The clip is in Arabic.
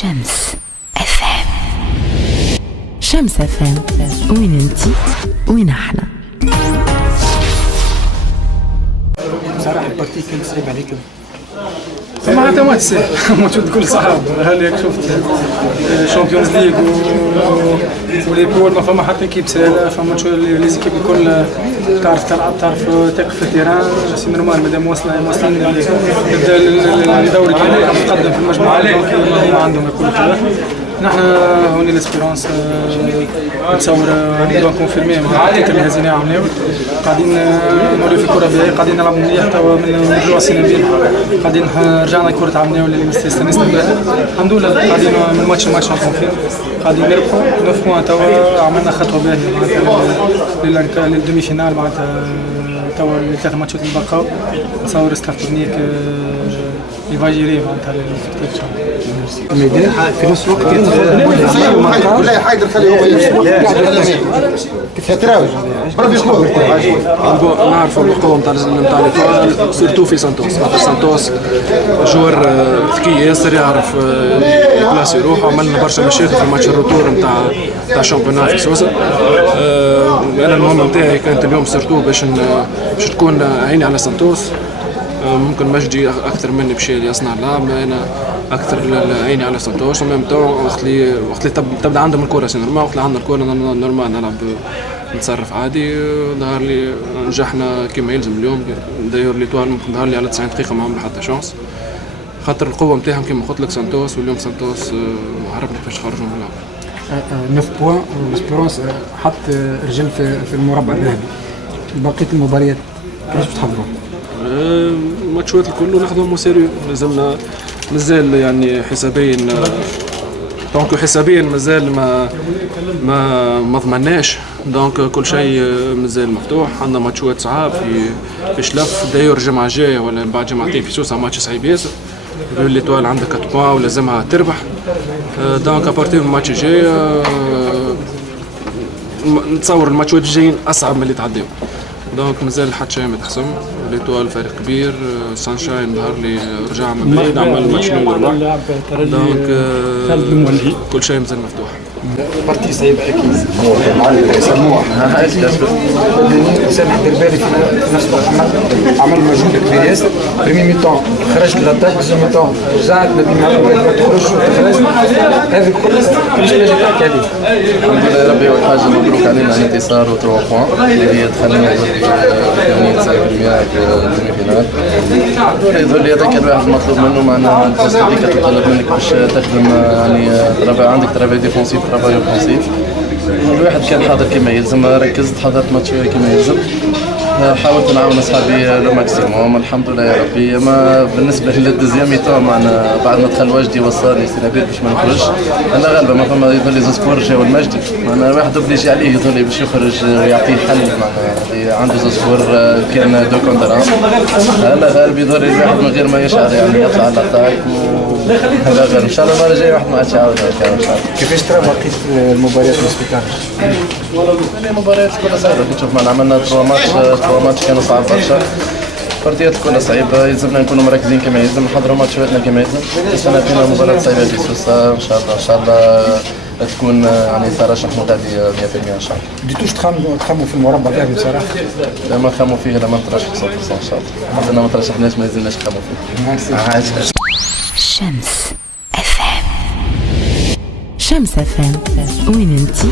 شمس اف ام. شمس اف ام، وين انتي وين احنا. بصراحة البارتي كانت صعيبة عليكم. معناتها ما تسهل موجود كل صعب. هل شفت شامبيونز ليغ ولي بول ما فما حتى كيب سهله، فما شويه لي زيكيب الكل تعرف تلعب، تعرف تقف في التيران. سي نورمال مادام واصلين يبدا الدوري كامل متقدم في المجموعه، دونك هما عندهم الكل كذا. نحن هوني لاسبيرونس نتصور نبداو كونفيرمي مع التيتر اللي هزيناه عملناو، قاعدين نوليو في كره باهيه، قاعدين نلعبوا مليح توا من الجوع السنابيل، قاعدين رجعنا الكره عملناو اللي استانسنا بها الحمد لله. قاعدين من ماتش لماتش كونفير، قاعدين نربحوا 9 بوان توا، عملنا خطوه باهيه معناتها للدومي فينال. معناتها توا الثلاث ماتشات اللي بقاو نتصور ستاف تكنيك يفاجيري معناتها التكتيك ان شاء الله. الميدان في نفس الوقت ولا حاجة خليه هو كيف تراوج بربي يقول نعرفوا القوة نتاع ليتوال سورتو في سانتوس، خاطر سانتوس جوار ذكي ياسر، يعرف يبلاسي روحه. عملنا برشا مشاكل في ماتش الروتور نتاع الشامبيونات في سويسرا. انا المهمة نتاعي كانت اليوم سورتو باش تكون عيني على سانتوس. ممكن مجدي اكثر مني بشيء اللي يصنع اللعب، انا اكثر عيني على سانتوس. ومام تو وقت اللي تبدا عندهم الكره سي نورمال، وقت اللي عندنا الكره نورمال نلعب نتصرف عادي. ظهر لي نجحنا كما يلزم اليوم. داير ليتوال ممكن ظهر لي على 90 دقيقه ما عمل حتى شانس، خاطر القوه نتاعهم كما قلت لك سانتوس. واليوم سانتوس عرفنا كيفاش خرجوا من اللعب. 9 بوان لاسبيرونس حط رجل في المربع الذهبي. بقيه المباريات كيفاش تحضروا؟ الماتشات الكل ناخذهم سيريو، لازمنا مازال يعني حسابيا دونك حسابيا مازال ما ضمناش، دونك كل شيء مازال مفتوح. عندنا ماتشات صعاب في شلف داير الجمعه الجايه ولا بعد جمعتين في سوسه، ماتش صعيب ياسر. ليتوال عندها 4 بوان ولازمها تربح، دونك ابارتي من الماتش الجاي نتصور الماتشات الجايين اصعب من اللي تعداو. دونك مازال حتى شيء ما تحسم. ليتوال فريق كبير، سانشاين ظهر لي رجع من بعيد عمل ماتش نمبر 4، دونك كل شيء مازال مفتوح. بارتي صعيبة أكيد. سموح سامح دربالي في نفس الوقت عمل مجهود كبير ياسر. بريمي ميطون خرجت للاتاك، دوزيام ميطون رجعت نبي ما تخرجش وتخرج. هذه كل شيء نجاح عليه. الحمد لله ربي. أول حاجة مبروك علينا الانتصار و 3 بوان اللي هي دخلنا في ساعة بريمير في الدومي فينال. يظل هذاك الواحد مطلوب منه، معناها البوست اللي كتطلب منك باش تخدم يعني عندك ترافاي ديفونسيف ترافاي اوفنسيف. الواحد كان حاضر كما يلزم، ركزت حضرت ماتش كما يلزم، حاولت نعاون اصحابي لو ماكسيموم الحمد لله يا ربي. اما بالنسبه للدوزيام ميطون معنا بعد ما دخل وجدي وصلني سنابيل باش ما نخرجش. انا غالبا ما فما يظل زوسكور جاو المجدي، معناها واحد اوبليجي عليه يظل باش يخرج يعطيه حل. معناها عنده زوسكور كان دو كونتر، هلا غالب يظل الواحد من غير ما يشعر يعني يطلع على الاتاك. هذا غير ان شاء الله المره الجايه واحد ما عادش يعاود هكا ان شاء الله. كيفاش ترى بقية المباريات السبيكار؟ المباريات كلها صعيبه. تشوف معنا عملنا 3 ماتش كانوا صعب برشا. البارتيات كلها صعيبه، يلزمنا نكونوا مركزين كما يلزم، نحضروا ماتشاتنا كما يلزم. تستنى فينا مباراه صعيبه في سوسه ان شاء الله. ان شاء الله تكون يعني ترشح متعدي 100% ان شاء الله. بديتوش تخموا في المربع الذهبي بصراحه؟ لا ما نخموا فيه، لا ما نترشح 100% ان شاء الله. حتى ما ترشحناش ما يلزمناش نخموا فيه. شمس اف ام. شمس اف ام، وين انتي